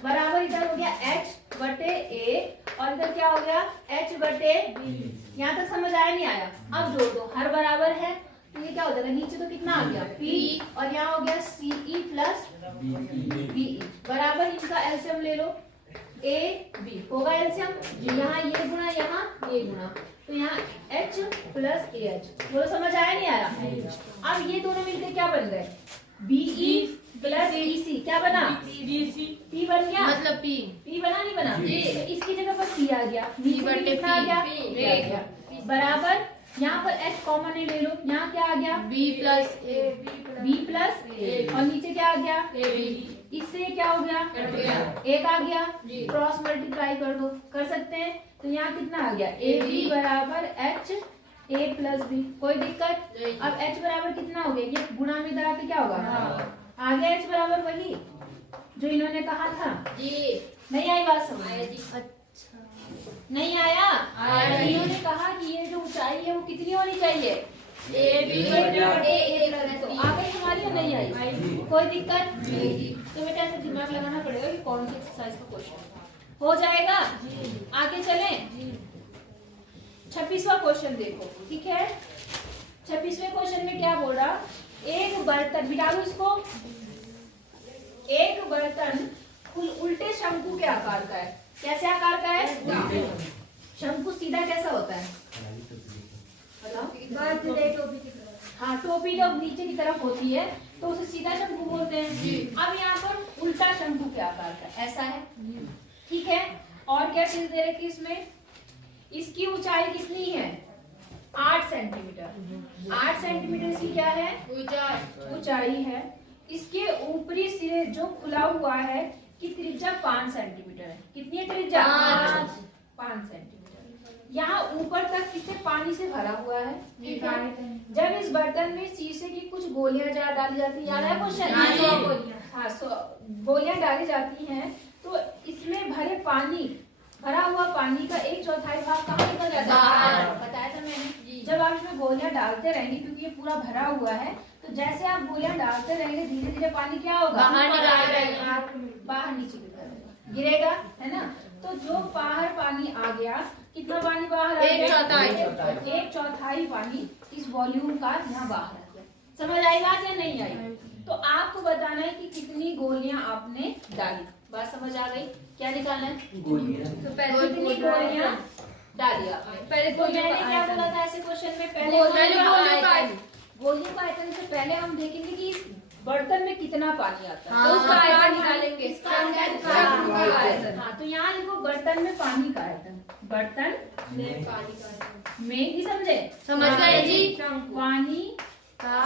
बराबर इधर हो गया H बटे A और इधर क्या हो गया? H बटे B। यहाँ तक समझ आया नहीं आया? अब जोड़ दो, हर बराबर है तो ये क्या हो जाएगा? नीचे तो कितना आ गया? P और यहाँ हो गया CE प्लस BE बराबर इनका एलसीएम ले लो। A B होगा एलसीएम, यहाँ ये गुणा यहाँ ये गुणा, तो यहाँ H प्लस AH। बोलो समझ आया नहीं आया? अब ये दोनों मिलकर क्या बन गए? BE प्लस BC क्या बना? P बन गया। मतलब P बना नहीं बना? तो इसकी जगह पर P आ गया। B बटे कितना आ गया? बराबर यहाँ पर H कॉमन ले लो, यहाँ क्या आ गया? B प्लस A और नीचे क्या आ गया? इससे क्या हो गया? एक आ गया। क्रॉस मल्टीप्लाई कर दो, कर सकते हैं। तो यहाँ कितना आ गया? AB बराबर H A प्लस B। कोई दिक्कत? अब H बराबर कितना हो गया? ये गुणा में इधर आके क्या होगा? आ गया H बराबर वही जो इन्होंने कहा था। नहीं आई बात समझ? नहीं आया? इन्होंने कहा कि ये जो ऊंचाई है वो कितनी होनी चाहिए? तो आ गई हमारी या नहीं आई? कोई दिक्कत? तो बेटा ऐसे दिमाग लगाना पड़ेगा कि कौन सी एक्सरसाइज का क्वेश्चन हो जाएगा। आगे चलें। 26वां क्वेश्चन देखो, ठीक है? 26वें क्वेश्चन में क्या बोल रहा? एक बर्तन, मिटा दो इसको। एक बर्तन उल्टे शंकु के आकार का है। कैसे आकार का है? शंकु सीधा कैसा होता है? हाँ, टोपी जब नीचे की तरफ होती है तो उसे सीधा शंकु बोलते हैं। अब यहाँ पर उल्टा शंकु के आकार का ऐसा है, ठीक है? और क्या चीज दे रखी इसमें? इसकी ऊंचाई कितनी है? 8 सेंटीमीटर। 8 सेंटीमीटर इसकी क्या है? ऊंचाई है। इसके ऊपरी सिरे जो खुला हुआ है की त्रिज्या 5 सेंटीमीटर है। कितनी है त्रिज्या? 5 सेंटीमीटर। यहाँ ऊपर तक इसे पानी से भरा हुआ है, ठीक है? जब इस बर्तन में शीशे की कुछ गोलियां डाली जाती है, याद है क्वेश्चन? हाँ, गोलियां डाली जाती हैं तो इसमें भरा हुआ पानी का 1/4 भाग कहाँ निकल जाता है? बताया था मैंने। जब आप इसमें गोलियां डालते रहेंगे, क्योंकि ये पूरा भरा हुआ है, तो जैसे आप गोलियां डालते रहेंगे धीरे धीरे पानी क्या होगा? बाहर नीचे गिरेगा, है ना? तो जो बाहर पानी आ गया, कितना पानी बाहर आ गया? 1/4 पानी इस वॉल्यूम का यहाँ बाहर आ गया। समझ आई बात या नहीं आई? तो आपको बताना है कि कितनी गोलियां आपने डाली। बात समझ आ गई? क्या निकालना है? तो पहले कितनी गोलियां डाली आपने? पहले तो मैंने क्या बोला था ऐसे क्वेश्चन में? पहले गोलियों का आयतन से पहले हम देखेंगे कि इस बर्तन में कितना पानी आता है, तो उसका आयतन निकालेंगे। इसका आयतन। हाँ, तो यहाँ लिखो बर्तन में पानी का आयतन। बर्तन में ही समझे? समझ गए जी। पानी का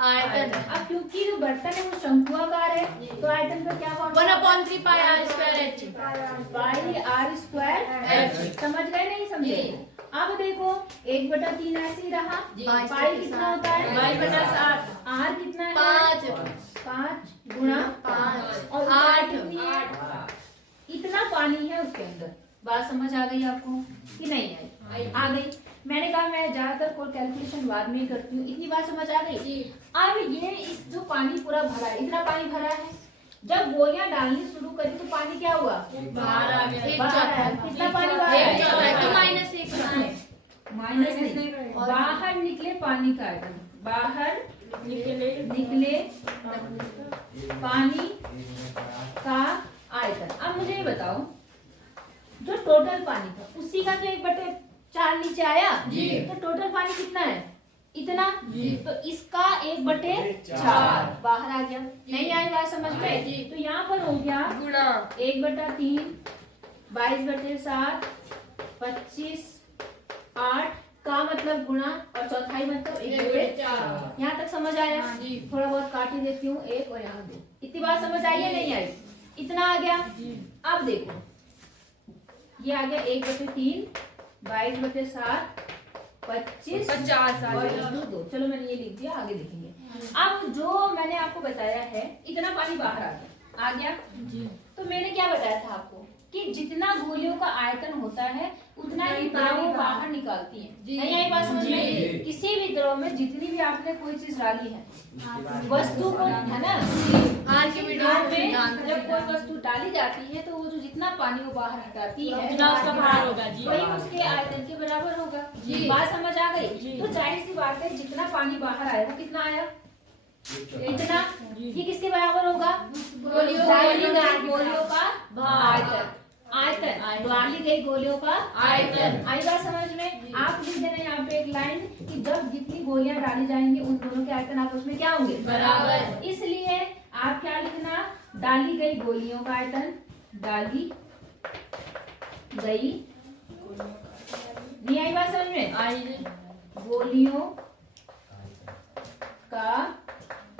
आयतन अब क्योंकि जो बर्तन है वो शंकुआकार है, तो आयतन का क्या formula? 1/3 pi R square H by R square H. समझ गए नहीं समझे? अब देखो 1/3 ऐसे ही रहा। पाई कितना होता है? 2/7। आर कितना है? 5 गुणा 5 और 8 कितनी है? इतना पानी है उसके अंदर। बात समझ आ गई आपको कि नहीं आई? आ गई। मैंने कहा मैं ज्यादातर कोई कैलकुलेशन बाद में ही करती हूँ। इतनी बात समझ आ गई? अब ये इस जो पानी पूरा भरा है, इतना पानी भरा है, जब गोलियां डालनी शुरू करी तो पानी क्या हुआ? बाहर आ गया। कितना पानी बाहर आया? तो -1 माइनस नहीं, बाहर निकले पानी का आयतन। बाहर निकले पानी का आयतन। अब मुझे ये बताओ, जो टोटल पानी था उसी का जो 1/4 नीचे आया जी, तो टोटल पानी कितना है? इतना जी। तो इसका 1/4 बाहर आ गया। नहीं आई बात समझ में? तो यहाँ पर हो गया गुणा 1/3 22/7 25 8 का मतलब गुणा और चौथाई मतलब 1/4। यहाँ तक समझ आया? थोड़ा बहुत काट ही देती हूँ, 1 और यहाँ 2। इतनी बात समझ आई है नहीं आई? इतना आ गया। अब देखो ये आ गया 1/3 22/7 25 और 2। चलो मैंने ये लिख दिया, आगे देखेंगे। अब जो मैंने आपको बताया है इतना पानी बाहर आ गया जी। तो मैंने क्या बताया था आपको कि जितना गोलियों का आयतन होता है उतना ही द्रव बाहर निकालती है। नहीं आई बात समझ में? किसी भी द्रव में जितनी भी आपने कोई चीज डाली है वस्तु को, है ना, आज की वीडियो में जब कोई वस्तु डाली जाती है तो वो जो जितना पानी वो बाहर हटाती है उसका भार होगा जी, वही उसके आयतन के बराबर होगा जी। बात समझ आ गई? तो जाहिर सी बात है जितना पानी बाहर आया वो कितना आया? इतना। ये किसके बराबर होगा? गोलियों का आयतन। आयतन डाली गई गोलियों का आयतन। आई बात समझ में? आप लिख देना यहाँ पे एक लाइन कि जब जितनी गोलियां डाली जाएंगी उन दोनों के आयतन आपस में क्या होंगे? बराबर। इसलिए आप क्या लिखना? डाली गई गोलियों का आयतन। डाली गई, नहीं आई बात समझ में? आई। गोलियों का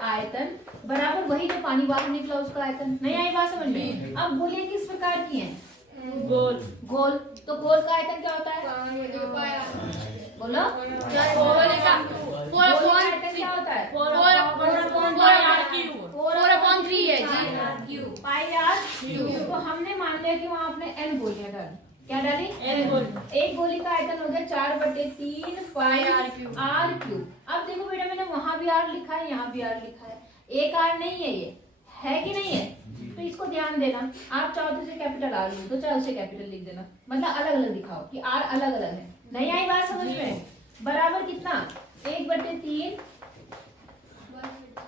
आयतन बराबर वही जो पानी बाहर निकला उसका आयतन। नहीं आई बात समझ में? अब गोलियां किस प्रकार की हैं? गोल। गोल। तो गोल का आयतन क्या होता है? बोलो। गोल का आयतन क्या होता है? 4/3 है जी। पाई आर क्यूब। तो हमने मान लिया कि वहाँ आपने n गोलियां डाली। क्या डाली? n गोली। एक गोली का आयतन हो गया 4/3 पाई आर क्यूब। अब देखो बेटा मैंने वहां भी आर लिखा है, यहाँ भी आर लिखा है। एक आर नहीं है, ये है कि नहीं है? तो इसको ध्यान देना। आप चाहो तो इसे कैपिटल आर लिख दो, चाहे उसे कैपिटल लिख देना, मतलब अलग अलग दिखाओ कि आर अलग अलग है। नहीं आई बात समझ में? बराबर कितना? 1/3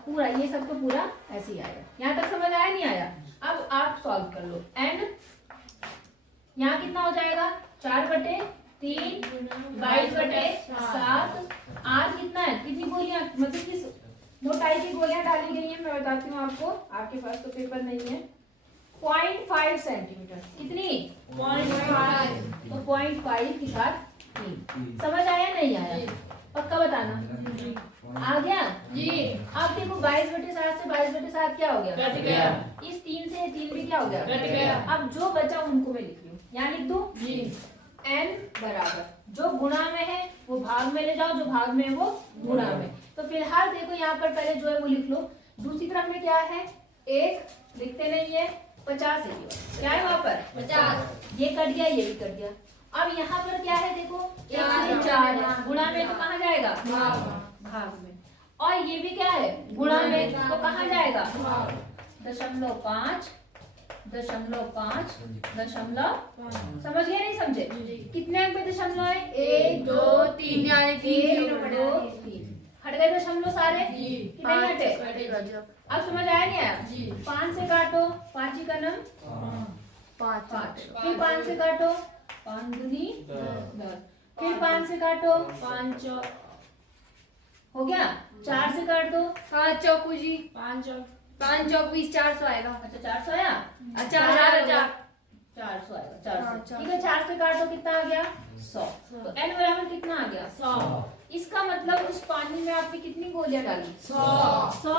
पूरा, ये सब तो पूरा ऐसे ही आएगा। यहाँ तक समझ आया नहीं आया? अब आप सॉल्व कर लो। एंड यहाँ कितना हो जाएगा? 4/3 22/7। आर कितना है? कितनी गोलियां, मतलब किस मोटाई की गोलियां डाली गई हैं मैं बताती हूँ आपको। आपके पास तो पेपर नहीं है। 0.5 सेंटीमीटर। कितनी? 0.5। तो 0.5 के साथ 3। समझ आया नहीं आया? पक्का बताना। आ गया जी। अब देखो 22/7 से 22/7 क्या हो गया? घट गया। इस 3 से 3 भी क्या हो गया? घट गया। अब जो बचा उनको मैं लिख लूँ, यहाँ लिख दूं जी। n बराबर जो गुणा में है वो भाग में ले जाओ, जो भाग में है वो गुणा में। तो फिलहाल देखो यहाँ पर पहले जो है वो लिख लो। दूसरी तरफ में क्या है? 1 लिखते नहीं है, 50 है। क्या है वहाँ पर? 50। ये कट गया, ये भी कट गया। अब यहाँ पर क्या है? देखो 4 है, गुणा में तो कहाँ जाएगा? भाग में। और ये भी क्या है? गुणा में, तो कहाँ जाएगा? 0.5 0.5 समझ गए नहीं समझे? कितने अंक पे दशमलव है? 1 2 3 हट गए दशमलव सारे कि नहीं हटे? अब समझ आया नहीं आया? 5 से काटो, 5 का नम 5 फिर 5 से काटो, 5 दूनी 10, फिर 5 से काटो, 5 हो गया, 4 से काट दो, 5 चौकू जी, 5 20 400 आएगा। अच्छा 400 आया, अच्छा 1000 400 आएगा, 400 हाँ, ठीक है। 4 से काटो कितना आ गया 100, तो n बराबर कितना आ गया 100। इसका मतलब उस पानी में आपने कितनी गोलियां डाली 100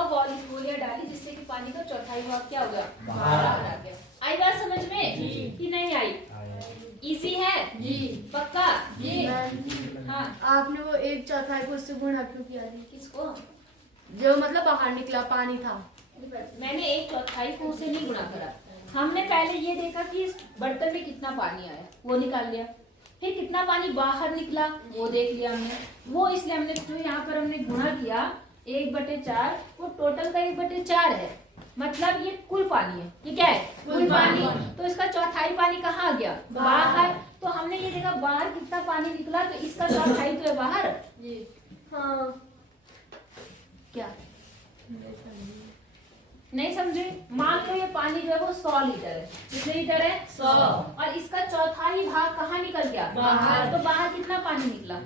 गोलियां डाली, जिससे कि पानी का चौथाई भाग क्या हो गया बाहर आ गया। आई बात समझ में कि नहीं आई? इजी है जी, पक्का जी। हाँ आपने वो 1/4 को उससे गुणा क्यों किया जी? किसको? जो मतलब बाहर निकला पानी था। मैंने 1/4 को उसे नहीं गुणा करा, हमने पहले ये देखा कि इस बर्तन में कितना पानी आया वो निकाल लिया, फिर कितना पानी बाहर निकला वो देख लिया हमने। वो इसलिए हमने जो यहाँ पर हमने गुणा किया 1/4, वो टोटल का 1/4 है, मतलब ये कुल पानी है। ये क्या है? कुल पानी। तो इसका चौथाई पानी कहाँ आ गया बाहर। तो हमने ये देखा बाहर कितना पानी निकला, तो इसका चौथाई तो है बाहर जी। हाँ क्या नहीं समझे? मान लो ये पानी जो है वो 100 लीटर है। कितने लीटर है 100, और इसका चौथाई भाग कहाँ निकल गया बाहर। तो बाहर कितना पानी निकला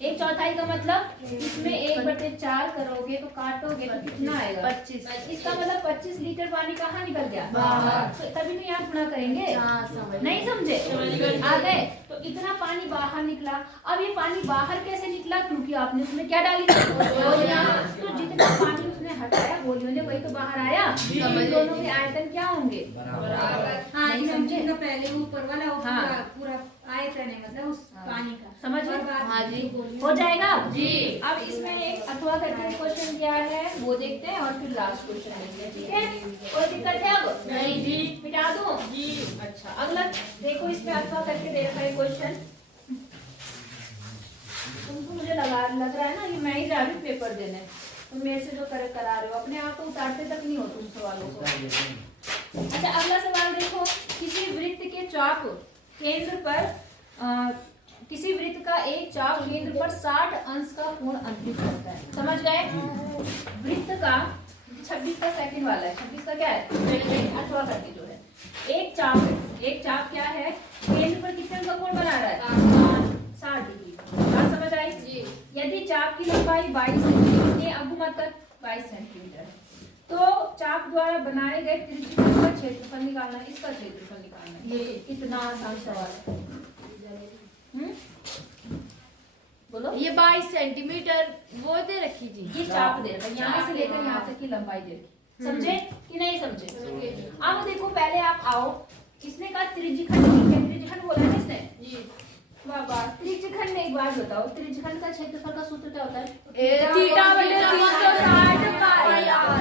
1/4 का मतलब इसमें 1/4 करोगे तो काटोगे तो कितना आएगा 25। इसका मतलब 25 लीटर पानी कहाँ निकल गया बाहर। तो तभी तो यहाँ गुणा करेंगे। नहीं समझे? आ गए? तो इतना पानी बाहर निकला। अब ये पानी बाहर कैसे निकला? क्योंकि आपने उसमें क्या डाली गोलियां। तो जितना पानी उसने हटाया गोलियों ने वही तो बाहर आया। दोनों के आयतन क्या होंगे बराबर। हाँ नहीं समझे? पहले ऊपर वाला हाँ। पूरा आयतन है, मतलब उस पानी का समझ में? हाँ जी हो जाएगा जी। अब इसमें एक अथवा करके क्वेश्चन क्या है वो देखते हैं और फिर लास्ट क्वेश्चन देखते हैं, ठीक है? कोई दिक्कत है अब? नहीं जी। मिटा दूं जी। अच्छा अगला देखो, इसमें अथवा करके दे रखा है क्वेश्चन। तुमको मुझे लग रहा है ना कि मैं ही जा रही हूँ पेपर देने, तुम मेरे से जो करा रहे हो अपने आप को उतारते तक नहीं हो तुम सवालों को। अच्छा अगला सवाल देखो, किसी वृत्त के चाप केंद्र पर किसी वृत्त का एक चाप केंद्र पर 60 अंश का कोण अंकित करता है। समझ गए? वृत्त का 26 का सेकंड वाला है, 26 का क्या है अथवा करके जो है एक चाप है। एक चाप क्या है? केंद्र पर कितने अंश का कोण बना रहा है 60 डिग्री। बात समझ आई जी? यदि चाप की लंबाई 22 सेंटीमीटर, अब मतलब 22 सेंटीमीटर है, तो चाप द्वारा बनाए गए त्रिज्यखंड का क्षेत्रफल निकालना है। इसका क्षेत्रफल निकालना है। ये इतना आसान सवाल है। बोलो। ये 22 सेंटीमीटर वो दे रखी जी। ये चाप दे रखा है, यहाँ से लेकर यहाँ तक की लंबाई दे रखी। समझे कि नहीं समझे? अब देखो पहले आप आओ, इसने कहा त्रिज्यखंड त्रिज्यखंड बोला है इसने जी। बाबा त्रिज्यखंड में एक बात बताओ, त्रिज्यखंड का क्षेत्रफल का सूत्र क्या होता है? थीटा बटे 360 पाई आर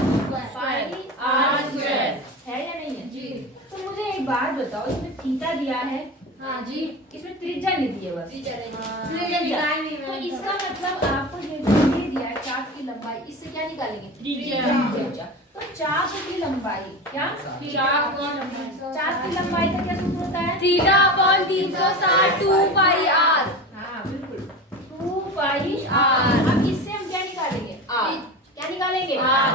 स्क्वायर। है या नहीं है जी? तो मुझे एक बात बताओ, इसमें थीटा दिया है हाँ जी, इसमें त्रिज्या नहीं दी है बस त्रिज्या। तो इसका मतलब आपको ये दिया है चाप की लंबाई, इससे क्या निकालेंगे त्रिज्या। तो चाप की लंबाई क्या चाप की लंबाई का क्या सूत्र होता है? Theta upon 360 2 pi R. हाँ बिल्कुल 2 पाई आर। अब इससे हम क्या निकालेंगे आर। क्या निकालेंगे आर।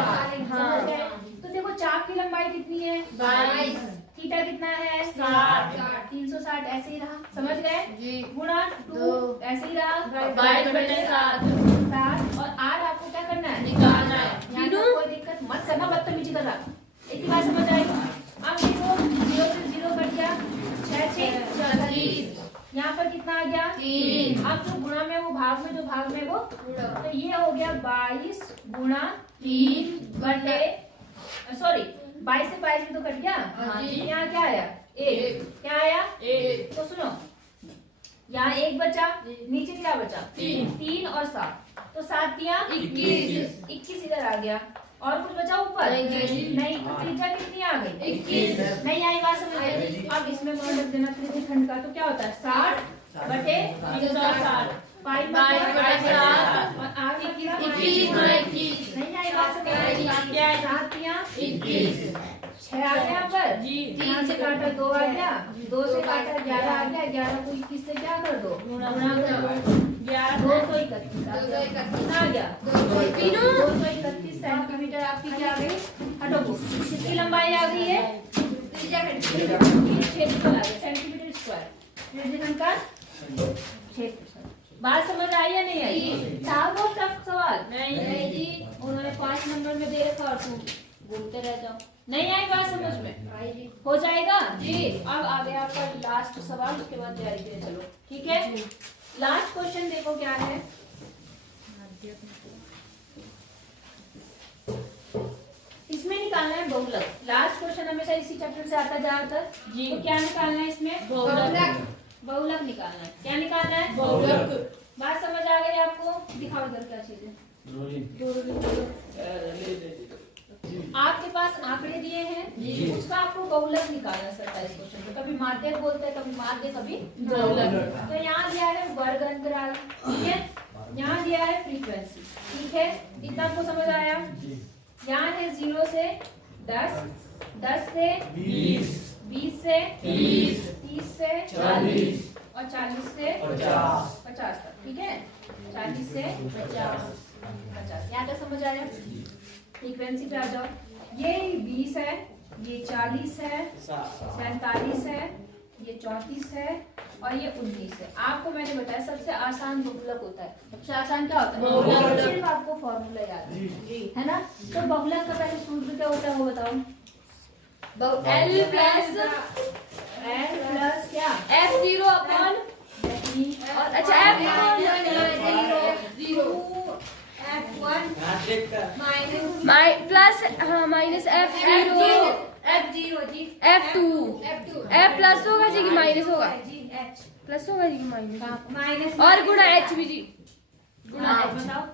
तो देखो चाप की लंबाई कितनी है 22, थीटा कितना है 60, 360 ऐसे ही रहा। समझ गए? गुणा 2 ऐसे ही रहा 22/7 और आर आपको क्या करना है निकालना है। यहाँ पर कोई दिक्कत मत करना, बदतमीजी कर रहा। इतनी बात समझ आई? अब देखो 0 से 0 कट गया 6 6 40, यहाँ पर कितना आ गया 3। अब जो गुणा में वो भाग में जो भाग में वो, तो ये हो गया 22 गुणा 3 बटे सॉरी 22 से 22 में तो कट गया। यहाँ क्या आया 1। क्या आया 1। तो सुनो यहाँ 1 बचा, नीचे क्या बचा 3 और 7, तो 7 दिया 21 इधर आ गया। और कुछ बचा ऊपर नहीं। तो त्रिज्या कितनी आ गई 21। नहीं आई बात समझ में? अब इसमें गुणा रख देना त्रिज्यखंड का, तो क्या होता है 60 बटे 360 पाई बटे 7 और आगे 21 नहीं आई बात समझ में? 7 दिया 21, 6 आ गया पर 3 से काटा 2 आ गया, 2 से काटा 11 आ गया, 11 को 21 से क्या कर दो गुणा कर दो 231 आ गया 231 सेंटीमीटर आपकी क्या आ गई हटो। किसकी लंबाई आ गई है क्षेत्रफल आ गया सेंटीमीटर स्क्वायर। त्रिज्यखंड का क्षेत्रफल। बात समझ आई या नहीं आई? था वो टफ सवाल? नहीं जी, उन्होंने 5 नंबर में दे रखा और तुम घूमते रह जाओ। नहीं आई बात समझ में? हो जाएगा जी। अब आ गया आपका लास्ट सवाल, उसके बाद तैयारी करें। चलो ठीक है, लास्ट क्वेश्चन देखो क्या है। इसमें निकालना है बहुलक। लास्ट क्वेश्चन हमेशा इसी चैप्टर से आता ज्यादातर जी। तो क्या निकालना है इसमें? बहुलक। बहुलक निकालना है। क्या निकालना है? बहुलक। बात समझ आ गई आपको? दिखाओ इधर क्या चीज है। आपके पास आंकड़े दिए हैं, उसका आपको बहुलक निकालना है 27 क्वेश्चन में। कभी माध्यक बोलते हैं, कभी माध्य, कभी बहुलक। तो यहाँ दिया है वर्ग अंतराल, ठीक है, यहाँ दिया है फ्रीक्वेंसी, ठीक है, इतना आपको समझ आया। यहाँ है 0 से 10, 10 से 20, 20 से 30, 30 से 40 और 40 से 50 तक, ठीक है, 40 से 50। यहाँ तक समझ आया? फ्रीक्वेंसी पे आ जाओ। ये 20 है, ये 40 है, 47 है, ये 34 है और ये 19 है। आपको मैंने बताया सबसे आसान बहुलक होता है। सबसे आसान क्या होता है? सिर्फ आपको फॉर्मूला याद है ना? तो बहुलक का पहले सूत्र क्या होता है वो बताओ। L प्लस क्या? F0 अपॉन और अच्छा plus minus F0 F2 F plus होगा जी कि माइनस होगा? प्लस होगा जी कि माइनस? और गुणा H भी जी। गुणा H बताओ।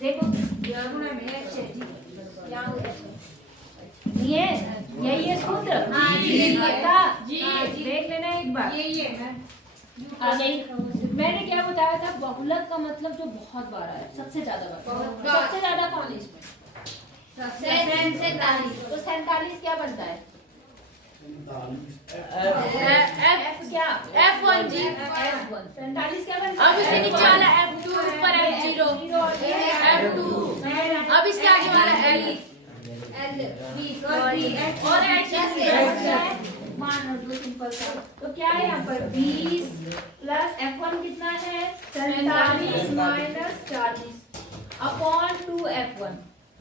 देखो गुणा में H है जी, यहाँ ये यही है सूत्र। हाँ जी, पता जी, देख लेना एक बार। ये आ गई। मैंने क्या बताया था? बहुलक का मतलब जो बहुत बार आया, सबसे ज्यादा बार। सबसे ज्यादा कौन है इसमें? 47। तो 47 क्या बनता है? F क्या? F1 जी। F1। 47 क्या बनता है? अब इसके नीचे वाला F2 ऊपर F0 F2। अब इसके आगे वाला L और H मान लो सिंपल सा। तो क्या है यहाँ पर? 20 प्लस F1 कितना है? 47 माइनस 40 अपॉन 2F1।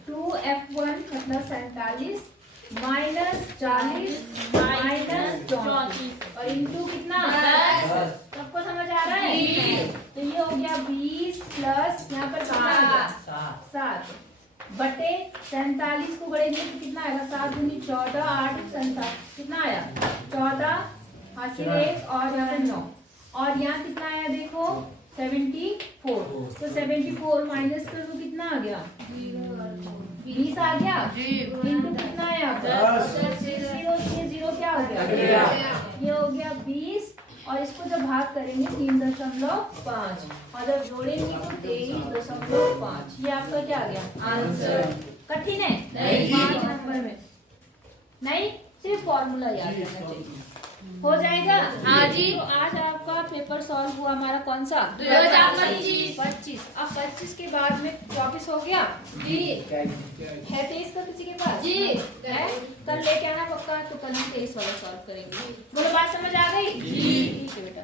2F1 मतलब 47 माइनस 40 माइनस 34 और इंटू कितना? 10। सबको समझ आ रहा है? तो ये हो गया 20 प्लस यहाँ पर कितना आ गया? 7 बटे 47 को बढ़ेंगे तो कितना आएगा? 7 दूनी 14, 8 47 कितना आया? 14 हासिल 1 और यहाँ 9 और यहाँ कितना आया देखो? 74। तो 74 माइनस कर दो कितना आ गया? 20 आ गया इंटू कितना आया? 10। 0 क्या हो गया? ये हो गया 20 और इसको जब भाग करेंगे 3.5 और जब जोड़ेंगे तो 23.5। ये आपका क्या आ गया? आंसर। कठिन है? नहीं। 5 नंबर में नहीं, सिर्फ फॉर्मूला याद रहना चाहिए। हो जाएगा? हाँ जी। तो आज आपका पेपर सॉल्व हुआ हमारा कौन सा? 2025। अब 25 के बाद में 24 हो गया जी। है 23 का किसी के पास? जी है। कल लेके आना पक्का, तो कल हम 23 वाला सॉल्व करेंगे। बोलो बात समझ आ गई? जी ठीक है बेटा।